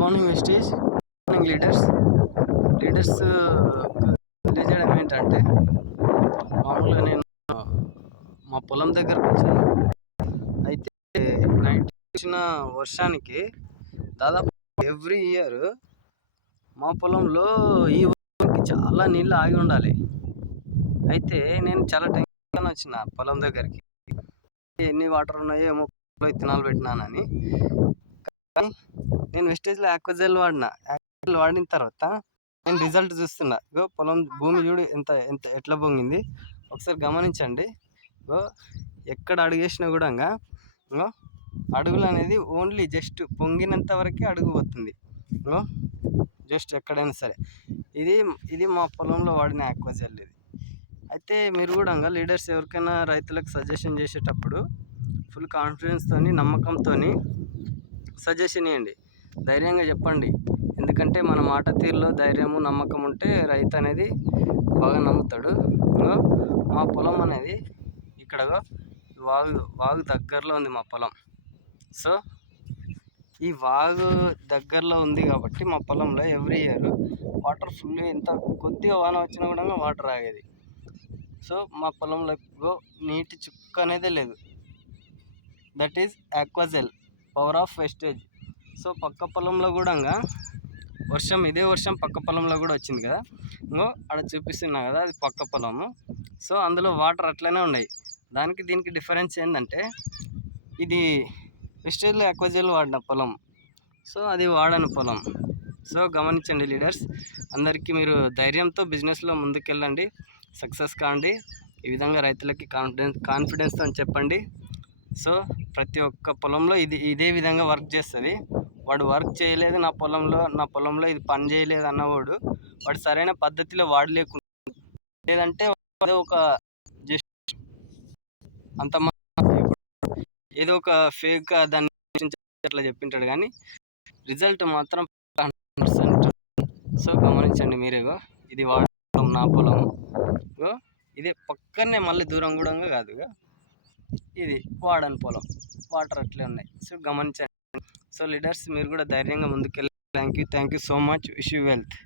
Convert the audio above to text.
Morning wastage morning leaders తెలియజేయడం ఏంటంటే మామూలుగా నేను మా పొలం దగ్గరకు వచ్చాను. అయితే నైట్ వచ్చిన వర్షానికి దాదాపు ఎవ్రీ ఇయర్ మా పొలంలో ఈ వర్షానికి చాలా నీళ్ళు ఆగి ఉండాలి. అయితే నేను చాలా టెన్షన్ వచ్చిన పొలం దగ్గరికి, ఎన్ని వాటర్ ఉన్నాయో ఏమో విత్తనాలు పెట్టినానని. కానీ నేను వెస్టేజ్లో ఆక్వాజెల్ వాడిన తర్వాత నేను రిజల్ట్ చూస్తున్నా. పొలం భూమి చూడు ఎంత ఎంత ఎట్లా పొంగింది ఒకసారి గమనించండి. ఎక్కడ అడుగేసినా కూడా అడుగులు అనేది ఓన్లీ జస్ట్ పొంగినంత వరకే అడుగు పోతుంది. జస్ట్ ఎక్కడైనా సరే ఇది మా పొలంలో వాడిన ఆక్వాజెల్ ఇది. అయితే మీరు కూడా లీడర్స్ ఎవరికైనా రైతులకు సజెషన్ చేసేటప్పుడు ఫుల్ కాన్ఫిడెన్స్తో నమ్మకంతో సజెషన్ ఇవ్వండి, ధైర్యంగా చెప్పండి. ఎందుకంటే మన మాట తీరులో ధైర్యము నమ్మకం ఉంటే రైతు అనేది బాగా నమ్ముతాడు. మా పొలం అనేది ఇక్కడ వాగు దగ్గరలో ఉంది మా పొలం. సో ఈ వాగు దగ్గరలో ఉంది కాబట్టి మా పొలంలో ఎవ్రీ ఇయర్ వాటర్ ఫుల్, ఎంత కొద్దిగా వాన వచ్చినా కూడా వాటర్ ఆగేది. సో మా పొలంలో నీటి చుక్క అనేదే లేదు. That is aquagel, power of wastage. So పక్క పొలంలో కూడా ఇదే వర్షం పక్క పొలంలో కూడా వచ్చింది కదా, అక్కడ చూపిస్తున్నా కదా, అది పక్క పొలము. సో అందులో వాటర్ అట్లనే ఉన్నాయి. దానికి దీనికి డిఫరెన్స్ ఏంటంటే ఇది వెస్టేజ్లో ఆక్వాజెల్ వాడిన పొలం, సో అది వాడని పొలం. సో గమనించండి లీడర్స్, అందరికీ మీరు ధైర్యంతో బిజినెస్లో ముందుకెళ్ళండి, సక్సెస్ కాండి. ఈ విధంగా రైతులకి కాన్ఫిడెన్స్తో చెప్పండి. సో ప్రతి ఒక్క పొలంలో ఇదే విధంగా వర్క్ చేస్తుంది. వాడు వర్క్ చేయలేదు నా పొలంలో ఇది పని చేయలేదు అన్నవాడు సరైన పద్ధతిలో వాడలేకుండా, లేదంటే ఒక జస్ట్ అంత ఏదో ఒక ఫేక్ దాన్ని అట్లా చెప్పింటాడు, కానీ రిజల్ట్ మాత్రం 100%. సో గమనించండి మీరేగో, ఇది వాడడం నా పొలం, ఇదే పక్కనే మళ్ళీ దూరం కూడా కాదుగా, ఇది వాడని పొలం, వాటర్ అట్లే ఉన్నాయి. సో గమనించండి. సో లీడర్స్ మీరు కూడా ధైర్యంగా ముందుకెళ్ళి. Thank you so much. Wish you wealth.